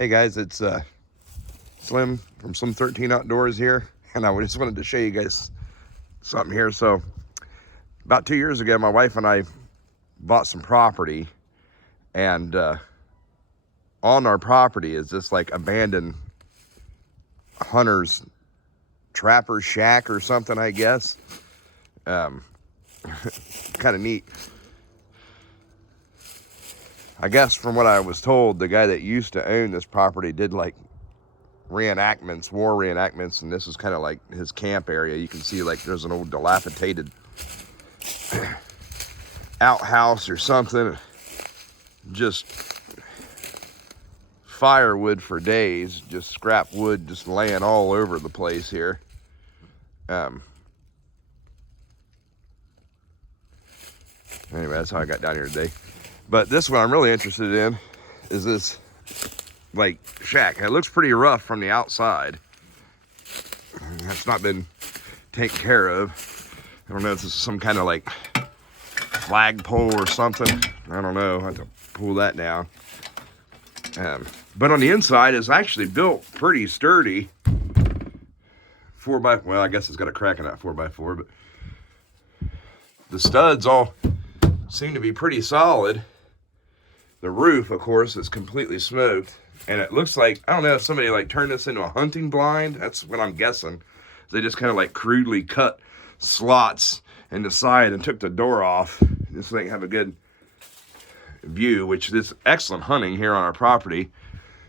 Hey guys, it's Slim from Slim 13 Outdoors here, and I just wanted to show you guys something here. So about 2 years ago, my wife and I bought some property, and on our property is this like abandoned hunter's trapper shack or something, I guess. Kind of neat. I guess from what I was told, the guy that used to own this property did like reenactments, war reenactments, and this is kind of like his camp area. You can see like there's an old dilapidated outhouse or something. Just firewood for days, just scrap wood just laying all over the place here. Anyway, that's how I got down here today. But this one I'm really interested in is this like shack. It looks pretty rough from the outside. It's not been taken care of. I don't know if this is some kind of like flagpole or something. I don't know. I have to pull that down. But on the inside, it's actually built pretty sturdy. Well, I guess it's got a crack in that 4x4, but the studs all seem to be pretty solid. The roof, of course, is completely smoked, and it looks like, I don't know if somebody like turned this into a hunting blind. That's what I'm guessing. They just kind of like crudely cut slots in the side and took the door off just so they can have a good view, which is excellent hunting here on our property.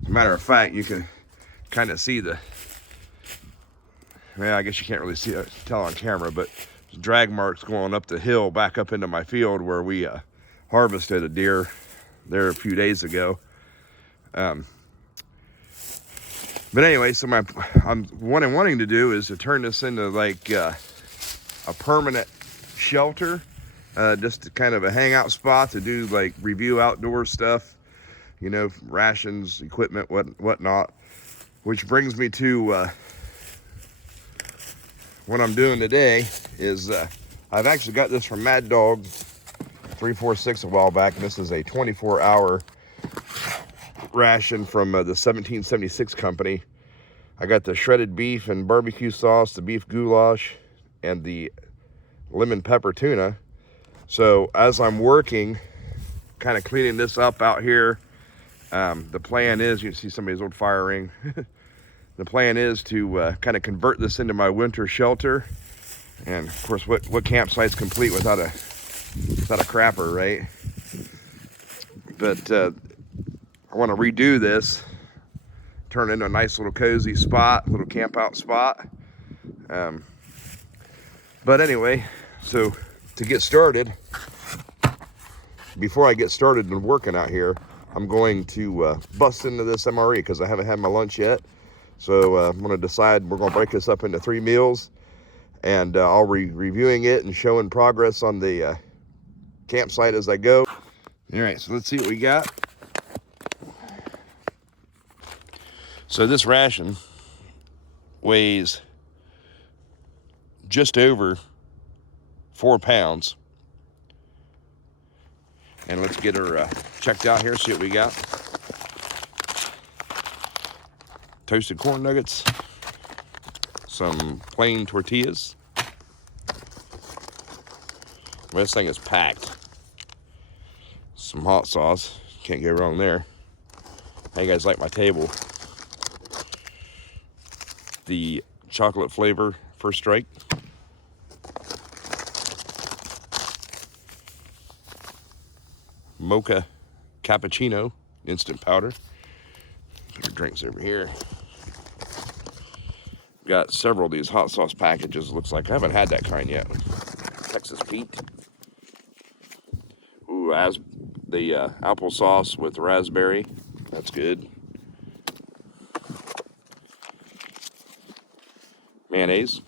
As a matter of fact, you can kind of see the, well, I guess you can't really see it, tell on camera, but drag marks going up the hill back up into my field where we harvested a deer there a few days ago. But anyway, so what I'm wanting to do is to turn this into like a permanent shelter, just kind of a hangout spot to do like review outdoor stuff, you know, rations, equipment, whatnot. Which brings me to what I'm doing today is I've actually got this from Mad Dog 346 a while back, and this is a 24-hour ration from the 1776 company. I got the shredded beef and barbecue sauce, the beef goulash, and the lemon pepper tuna. So as I'm working, kind of cleaning this up out here, the plan is, you can see somebody's old fire ring. The plan is to kind of convert this into my winter shelter. And of course, what campsite's complete without a crapper, right? But I want to redo this, turn it into a nice little cozy spot, little camp out spot. But anyway, so to get started, before I get started in working out here, I'm going to bust into this MRE because I haven't had my lunch yet. So I'm going to decide we're going to break this up into 3 meals, and I'll be reviewing it and showing progress on the campsite as I go. All right, so let's see what we got. So this ration weighs just over 4 pounds. And let's get her checked out here, see what we got. Toasted corn nuggets, some plain tortillas. Well, this thing is packed. Some hot sauce, can't go wrong there. How you guys like my table? The chocolate flavor First Strike. Mocha cappuccino instant powder. Put our drinks over here. Got several of these hot sauce packages. Looks like I haven't had that kind yet. Texas Pete. Ooh, the applesauce with raspberry. That's good. Mayonnaise.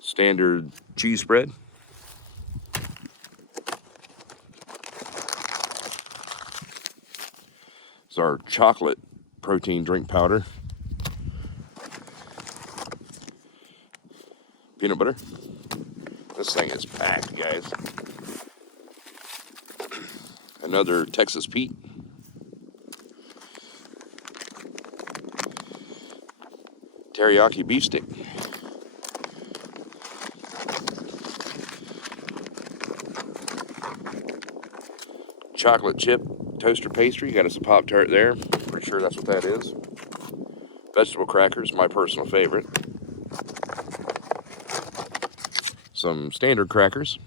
Standard cheese spread. It's our chocolate protein drink powder. Peanut butter. This thing is packed, guys. Another Texas Pete. Teriyaki beef stick. Chocolate chip toaster pastry. Got us a Pop-Tart there. Pretty sure that's what that is. Vegetable crackers, my personal favorite. Some standard crackers.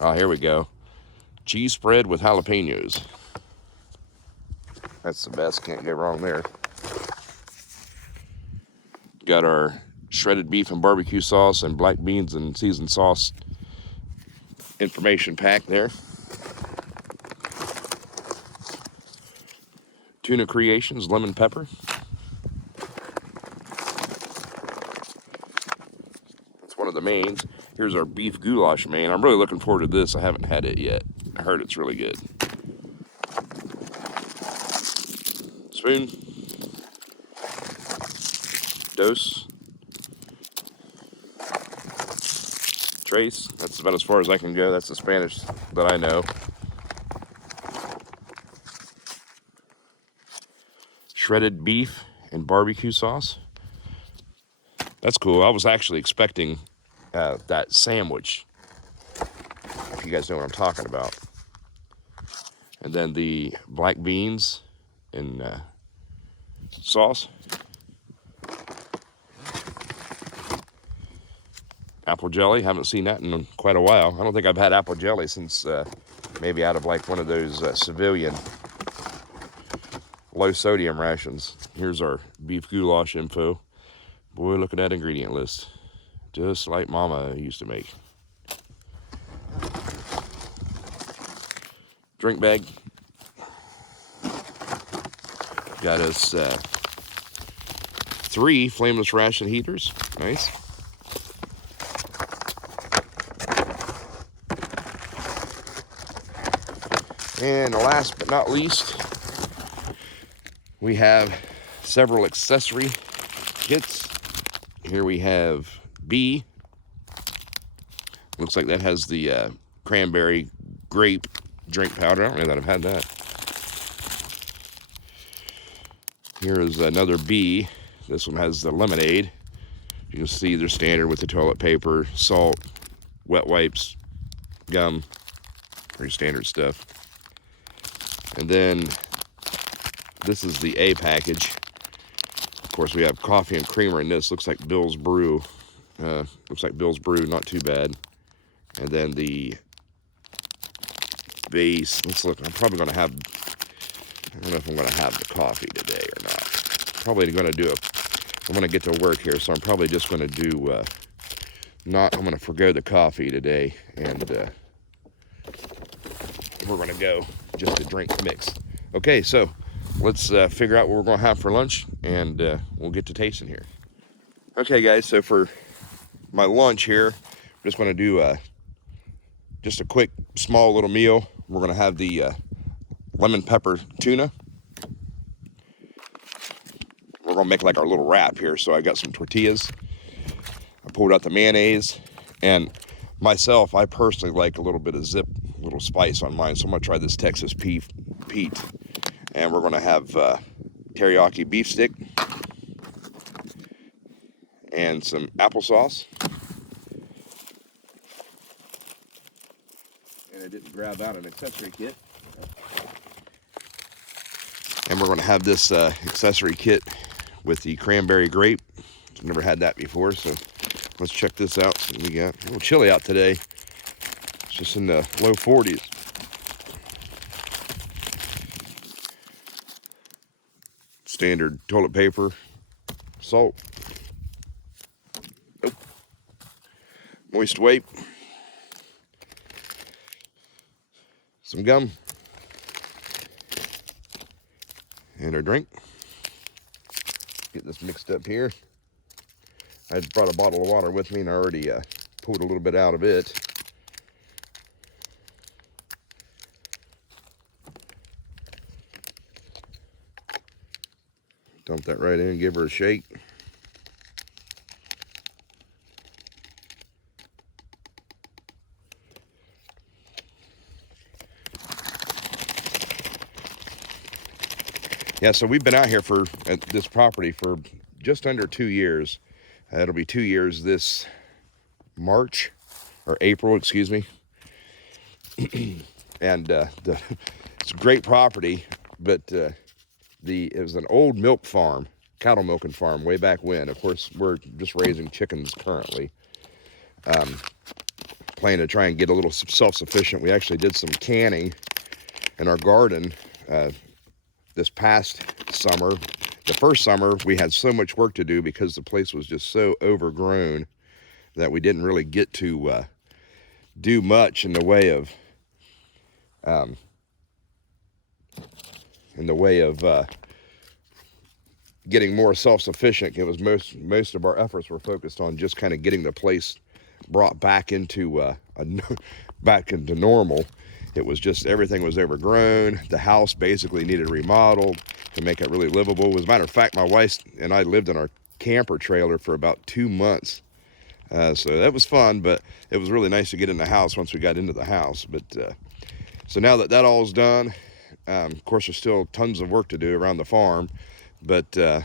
Oh, here we go. Cheese spread with jalapenos. That's the best. Can't get wrong there. Got our shredded beef and barbecue sauce and black beans and seasoned sauce information pack there. Tuna Creations lemon pepper. That's one of the mains. Here's our beef goulash main. I'm really looking forward to this. I haven't had it yet. I heard it's really good. Spoon. Dose. Trace. That's about as far as I can go. That's the Spanish that I know. Shredded beef and barbecue sauce. That's cool. I was actually expecting that sandwich, if you guys know what I'm talking about. And then the black beans and sauce. Apple jelly. Haven't seen that in quite a while. I don't think I've had apple jelly since maybe out of like one of those civilian low sodium rations. Here's our beef goulash info. Boy, look at that ingredient list. Just like Mama used to make. Drink bag. Got us 3 flameless ration heaters. Nice. And last but not least, we have several accessory kits. Here we have B. Looks like that has the cranberry grape drink powder. I don't know that I've had that. Here is another B. This one has the lemonade. You can see they're standard with the toilet paper, salt, wet wipes, gum. Pretty standard stuff. And then this is the A package. Of course, we have coffee and creamer in this. Looks like Bill's Brew. Not too bad. And then the base. Let's look. I'm probably going to have, I don't know if I'm going to have the coffee today or not. Probably going to do I'm going to get to work here, so I'm probably just going to do, I'm going to forgo the coffee today, and we're going to go just a drink mix. Okay, so let's figure out what we're going to have for lunch, and we'll get to tasting here. Okay, guys, so for my lunch here, I'm just going to do just a quick, small little meal. We're going to have the lemon pepper tuna. We're going to make like our little wrap here. So I got some tortillas. I pulled out the mayonnaise. And myself, I personally like a little bit of little spice on mine. So I'm going to try this Texas Pete. And we're going to have teriyaki beef stick. And some applesauce. And I didn't grab out an accessory kit. And we're going to have this accessory kit with the cranberry grape. I've never had that before, so let's check this out. So we got a little chilly out today. It's just in the low 40s. Standard toilet paper, salt, moist wipe, some gum, and our drink. Get this mixed up here. I brought a bottle of water with me and I already pulled a little bit out of it. Dump that right in, give her a shake. Yeah, so we've been out here at this property for just under 2 years. It'll be 2 years this March, or April, excuse me. And it's a great property, but it was an old milk farm, cattle milking farm way back when. Of course, we're just raising chickens currently. Planning to try and get a little self-sufficient. We actually did some canning in our garden this past summer. The first summer, we had so much work to do because the place was just so overgrown that we didn't really get to do much in the way of getting more self-sufficient. It was most of our efforts were focused on just kind of getting the place brought back into back into normal. It was just everything was overgrown. The house basically needed remodeled to make it really livable. As a matter of fact, my wife and I lived in our camper trailer for about 2 months. So that was fun, but it was really nice to get in the house once we got into the house. But so now that all's done, of course, there's still tons of work to do around the farm, but I'm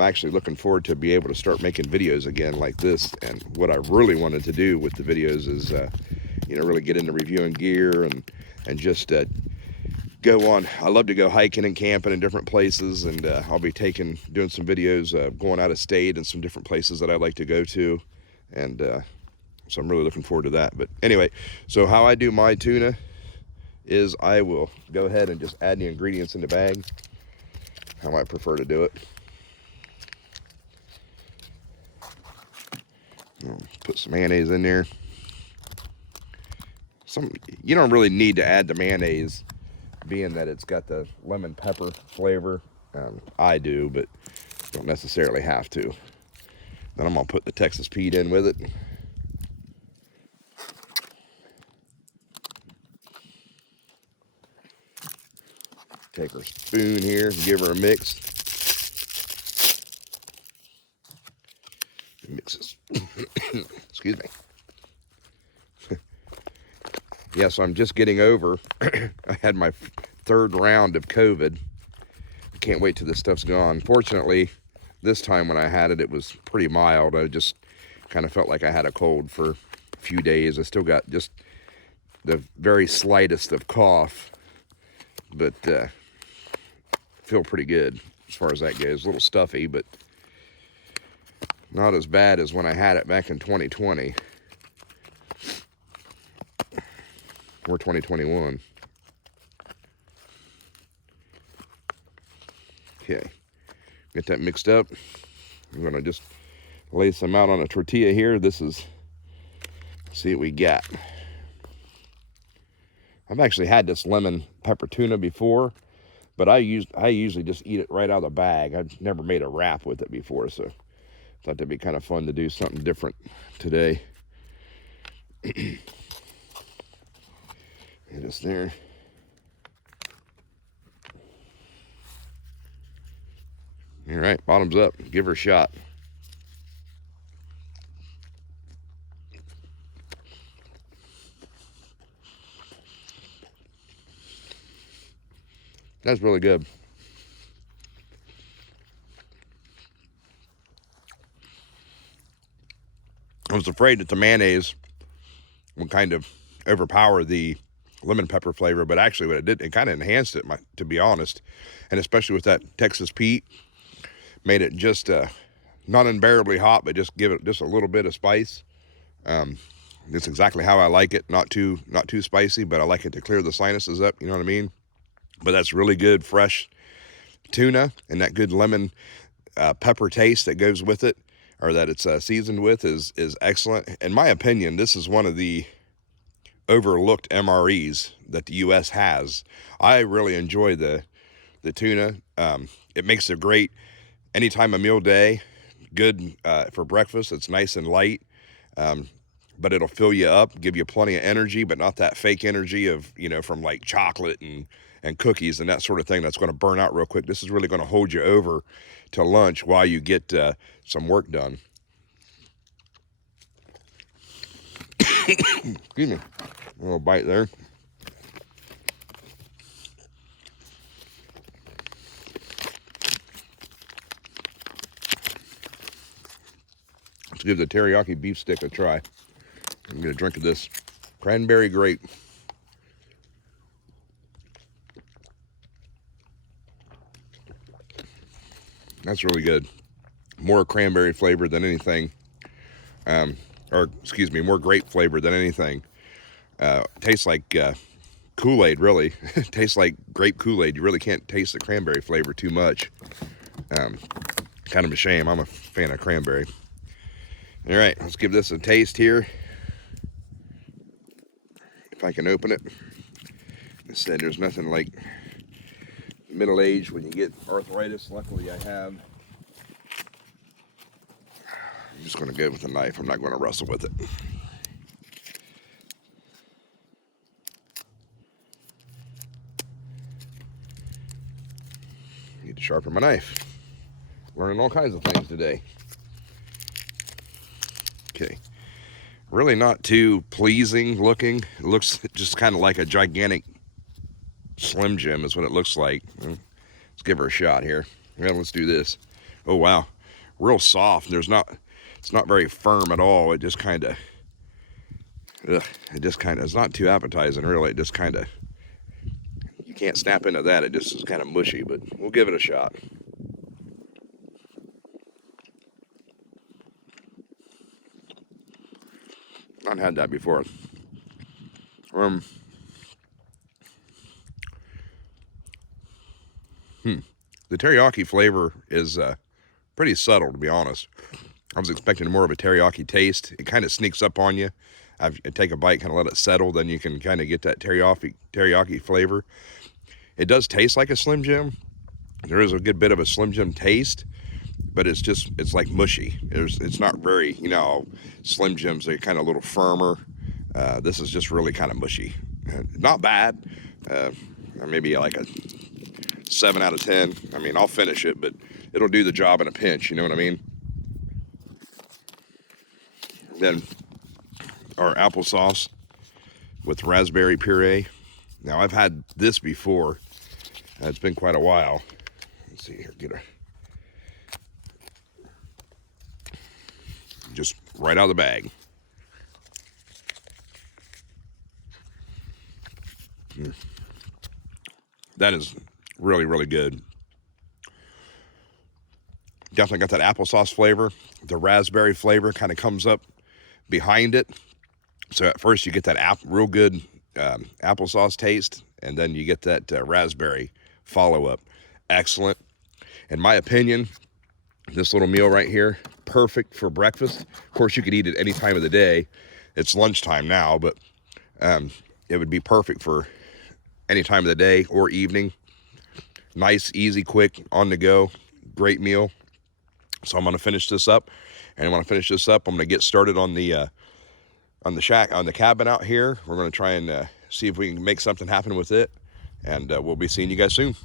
actually looking forward to be able to start making videos again like this. And what I really wanted to do with the videos is, really get into reviewing gear and just go on. I love to go hiking and camping in different places, and I'll be doing some videos going out of state and some different places that I like to go to, and so I'm really looking forward to that. But anyway, so how I do my tuna is I will go ahead and just add the ingredients in the bag, how I prefer to do it. I'll put some mayonnaise in there. You don't really need to add the mayonnaise, being that it's got the lemon pepper flavor. I do, but don't necessarily have to. Then I'm gonna put the Texas Pete in with it. Take her spoon here and give her a mix. Mixes. Excuse me. Yeah, so I'm just getting over. I had my 3rd round of COVID. I can't wait till this stuff's gone. Fortunately, this time when I had it, it was pretty mild. I just kind of felt like I had a cold for a few days. I still got just the very slightest of cough, but feel pretty good as far as that goes. A little stuffy, but not as bad as when I had it back in 2020 or 2021. Okay, get that mixed up. I'm gonna just lay some out on a tortilla here. See what we got. I've actually had this lemon pepper tuna before, but I usually just eat it right out of the bag. I've never made a wrap with it before, so thought that'd be kind of fun to do something different today. It is there. All right, bottoms up. Give her a shot. That's really good. I was afraid that the mayonnaise would kind of overpower the lemon pepper flavor, but actually what it did, it kind of enhanced it, to be honest. And especially with that Texas Pete, made it just not unbearably hot, but just give it just a little bit of spice. That's exactly how I like it. Not too spicy, but I like it to clear the sinuses up, you know what I mean? But that's really good fresh tuna, and that good lemon pepper taste that goes with it, or that it's seasoned with, is excellent. In my opinion, this is one of the overlooked MREs that the U.S. has. I really enjoy the tuna. It makes a great anytime a meal day. Good for breakfast. It's nice and light, but it'll fill you up, give you plenty of energy, but not that fake energy of, from like chocolate and cookies and that sort of thing that's going to burn out real quick. This is really going to hold you over to lunch while you get some work done. Excuse me. A little bite there. give the teriyaki beef stick a try. I'm gonna drink of this cranberry grape. That's really good. More cranberry flavor than anything. Or excuse me, more grape flavor than anything. Tastes like Kool-Aid, really. Tastes like grape Kool-Aid. You really can't taste the cranberry flavor too much. Kind of a shame. I'm a fan of cranberry. All right, let's give this a taste here. If I can open it. I said there's nothing like middle age when you get arthritis. Luckily I have. I'm just going to go with a knife. I'm not going to wrestle with it. Need to sharpen my knife. Learning all kinds of things today. Okay. Really not too pleasing looking. It looks just kind of like a gigantic Slim Jim is what it looks like. Let's give her a shot here. Well, let's do this. Oh, wow. Real soft. It's not very firm at all. It just kind of, it's not too appetizing, really. It just kind of, you can't snap into that. It just is kind of mushy, but we'll give it a shot. Not had that before. The teriyaki flavor is pretty subtle, to be honest. I was expecting more of a teriyaki taste. It kind of sneaks up on you. I take a bite, kind of let it settle, then you can kind of get that teriyaki flavor. It does taste like a Slim Jim. There is a good bit of a Slim Jim taste, but it's like mushy. It's not very, Slim Jims are kind of a little firmer. This is just really kind of mushy. Not bad. Maybe like a 7 out of 10. I mean, I'll finish it, but it'll do the job in a pinch, you know what I mean? Then our applesauce with raspberry puree. Now, I've had this before. It's been quite a while. Let's see here, just right out of the bag. That is really, really good. Definitely got that applesauce flavor. The raspberry flavor kind of comes up behind it. So at first you get that real good applesauce taste, and then you get that raspberry follow-up. Excellent. In my opinion, this little meal right here, perfect for breakfast. Of course, you could eat it any time of the day. It's lunchtime now, but it would be perfect for any time of the day or evening. Nice, easy, quick, on the go. Great meal. So I'm going to finish this up. And when I finish this up, I'm going to get started on the cabin out here. We're going to try and see if we can make something happen with it. And we'll be seeing you guys soon.